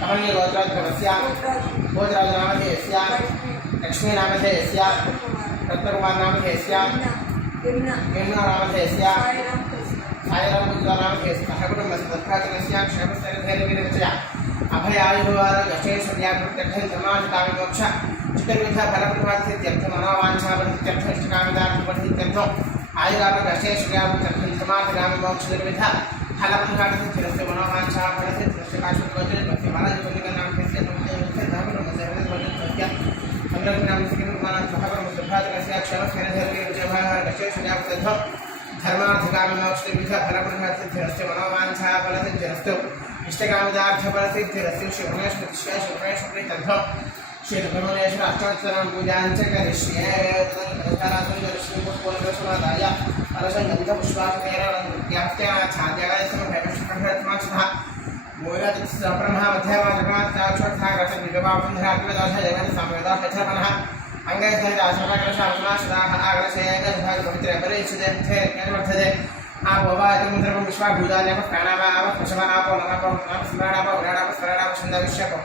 కమనీయ గోత్రోద్భవస్య గోత్రాజనామధేయస్య లక్ష్మీనామధేయస్య రత్నకుమారనామధేయస్య నిమ్నరామధేయస్య సాయిరామకుజానామధేయస్య సహకుటుంబస్య దత్తాజనస్య క్షేమస్థైర్యధైర్యవిరచయ అభయాయుర్వారోగ్యక్షేమ్యాకృత్యర్థం ధర్మాజితావిమోక్ష చతుర్విధ ఫలప్రవాసిత్యర్థ మనోవాంఛావర్తిత్యర్థిష్టామిదార్థిత్యర్థం ఆయురామకష్టేశ్వర్యాకృత్యర్థం ధర్మాజిరామిమోక్ష నిర్విధ ఫలప్రవాసిత్యర్థ మనోవాంఛావర్తిత్యర్థ కాశ్మ సిద్ధ ధర్మార్థకామోక్ష వివిధ ఫలప్రహసిద్ధిరస్య మనోవాంఛాఫలసిద్ధిరస్సు ఇష్టకామిదార్థఫలసిద్ధిరస్సు శివమేష్ ప్రతిష్య శివమేష్ ప్రీతర్థం శ్రీరమణేశ్వర అష్టోత్తరం పూజాంచ కరిష్యే కరిష్యారాత్రం కరిష్యే పుష్పోలకృష్ణాదాయ కలశం గంధ పుష్పాకరేణ వ్యాప్త్యాఛాద్యాయసం భైవశ్వరత్మాక్ష మూలతిథి సప్రమహ మధ్యమాత్మాత్మాక్ష గత నిగమాబంధరాత్మదాశ జగన్ సమయదాశ అంగైర్ధైర్యాశ్వరాగ్రశాశ్వరాశ్వరాగ్రశేయగర్భాధిపవిత్రపరిచ్ఛుదేర్ఘైర్వర్ధతే ఆపోవాదిముద్రపం విశ్వాభూతాన్యప ప్రాణామావ పశుమనాపో నమపం నమ స్మరణాప ఉరాణాప స్మరణాప ఛందవిశ్యపం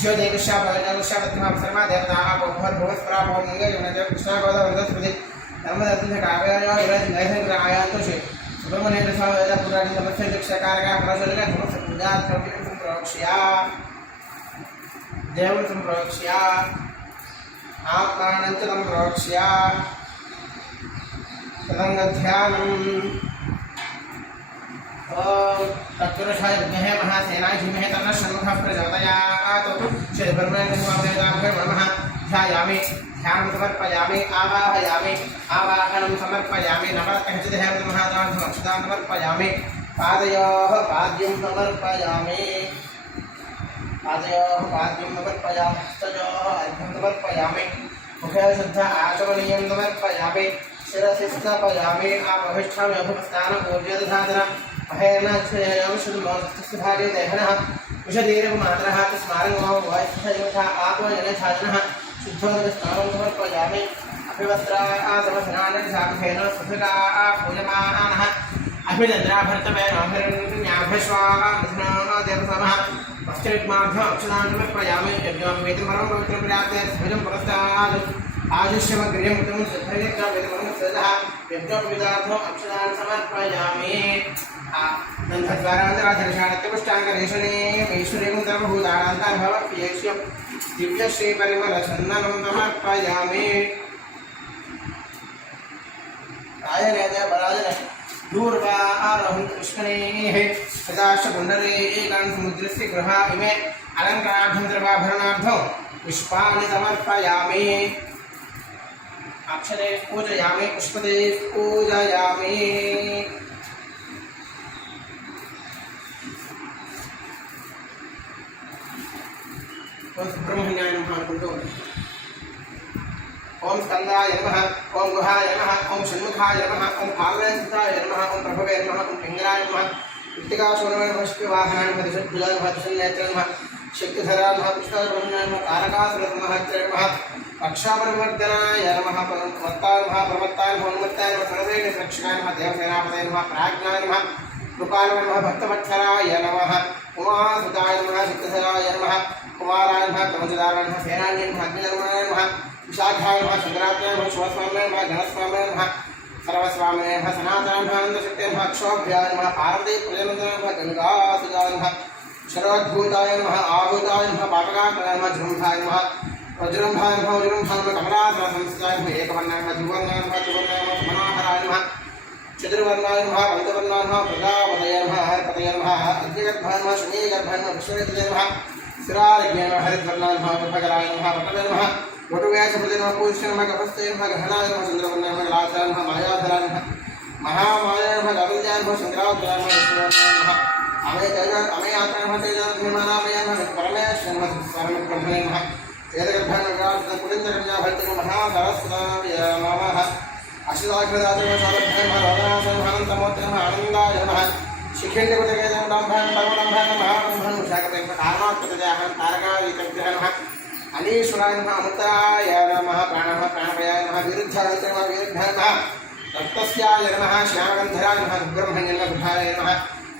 జ్యోతిషా భవిష్యా ప్రతిమాం సర్వా దేవతా ఆపో భూస్ప్రాపో ముంగ కృష్ణా గోదావరి స్మృతి ధర్మదత్తుల కావ్యాయో నైసర్గిక ఆయాంతోషి సుబ్రహ్మణ్యేంద్ర స్వామి వేద పురాణి సమస్య దీక్షకారక ప్రజలుగా సమస్య పూజా సంప్రోక్ష్య దేవుడు సంప్రోక్ష్య च सम्प्रोक्ष्य तदङ्गध्यानम्। ॐ तत्पुरुषाय विद्महे महासेनाय धीमहि तन्नः ध्यायामि ध्यानं समर्पयामि आवाहयामि, आवाहनं समर्पयामि नवकञ्चिदेहं महादार्थमक्षतां समर्पयामि पादयोः पाद्यं समर्पयामि। पादयोः पाद्यं समर्पयामि हस्तयोः अर्घ्यं समर्पयामि मुखे शुद्ध आचमनीयं समर्पयामि शिरसि स्थापयामि आपविष्ठामि अभुपस्थानपूर्जदधातनम् अहेन क्षयामि शुद्धमोस्तभागे देहनः विषदीरमात्रः स्मारङ्गमो वायुष्ठयोथा आपो जनच्छादनः शुद्धोदकस्नानं समर्पयामि अभिवस्त्रा समसनानसाखेन सुभगा पूजमानः अभिनन्द्राभर्तमेनाभिरण्याभ्यश्वानः पश्चिमाभ्यम् अक्षदान् समर्पयामि यज्ञं वेदं परं पवित्रं प्राप्ते ध्वजं पुरस्तात् आयुष्यमग्र्यं कृतं सिद्धयज्ञ वेदं सदः यज्ञोपविदार्थम् अक्षदान् समर्पयामि गन्धद्वारान्तराधर्षाणत्यपुष्टाङ्गरेशने ऐश्वर्यं सर्वभूतानान्तर्भवप्येष्यं दिव्यश्रीपरिमलचन्दनं समर्पयामि राजनेत पराजन दूर्वा आरोहं कृष्णनेः तथाश्च पुण्डरे एकान् समुद्रस्य गृहा इमे अलङ्करार्थं द्रवाभरणार्थं पुष्पाणि समर्पयामि अक्षरे पूजयामि, पुष्पदे पूजयामि। ब्रह्मज्ञानं अनुకుంటూ ఓం స్కందాయ నమ ఓం గుహాయ నమ ఓం షణ్ముఖాయ నమ ఓం పాలయంతాయ నమ ఓం ప్రభవే నమ ఓం పింగళాయ నమ ఇత్తికాశూరమైన పుష్పవాహనాయ నమః దిశభుజాయ నమః శక్తిధరా నమః కృష్ణాయ నమ తారకాసుర నమః పక్షాపరివర్తనాయ నమ ప్రమత్తాయ నమః ప్రమత్తాయ నమః అనుమత్తాయ నమః సర్వేణ రక్షకాయ నమః దేవసేనాపతయ నమః ప్రాజ్ఞాయ నమ కృపాయ నమ భక్తవత్సరాయ నమ ఉమాసుతాయ నమ శక్తిధరాయ నమ కుమారాయ నమ కవచదారాయ నమః సేనాన్య నమ అగ్నిధర్మాయ నమః विशाखाय नमः शंकरात्मय नमः शिवस्वाम्य सनातन नमः अनंतशक्ति नमः अक्षोभ्याय नमः पार्वती प्रजनंदन नमः गंगासुजाय नमः शरवद्भूताय नमः आहूताय नमः पापकात्मनाय नमः झुम्भाय नमः वज्रम्भाय नमः वज्रम्भाय नमः कमलासनसंस्थिताय नमः एकवर्णाय नमः चतुर्वर्णाय हरिद्वर्णाय నమః పంచవర్ణాయ నమః ప్రజాపతయ నమః హరిపతయ నమః అగ్నిగర్భాయ నమః శనీగర్భాయ నమః విశ్వవేదయ నమః శిరారజ్ఞాయ నమః హరిద్వర్ణాయ నమః విభగరాయ నమః పటవే నమః వటువ్యాసపదే నమః పూష్య నమః కపస్థయ నమః గ్రహణాయ నమః చంద్రవర్ణాయ నమః లాసాయ నమః మాయాధరాయ నమః మహామాయ నమః గవిజాయ నమః శంకరాచార్య నమః విష్ణువర్ణాయ నమః అమయ తేజ అమయ ఆత్మ నమః తేజ ధీమానామయ నమః పరమేశ్వర నమః స్వరణ బ్రహ్మణే నమః వేదగర్భాయ నమః పురిందకన్యా భర్తృ మహా సరస్వతాయ నమః అశ్వదాగ్రదాయ సౌరభ్యాయ अनीश्वराय नमः अमृताय नमः प्राणः प्राणमयाय नमः, विरुद्धाय नमः विरुद्धाय नमः रक्तस्याय नमः, श्यामगन्धराय नमः ब्रह्मण्य नमः बुधाय नमः,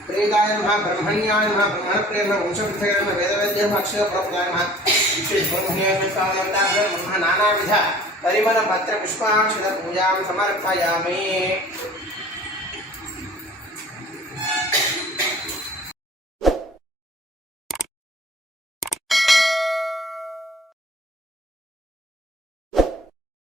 प्रेताय नमः, ब्रह्मण्याय नमः ब्रह्मणप्रिय नमः वंशवृद्धय नमः, वेदवैद्य नमः अक्षयप्रभुताय नमः ब्रह्मण्य नानाविध परिमलपत्रपुष्पाक्षरपूजां समर्पयामि।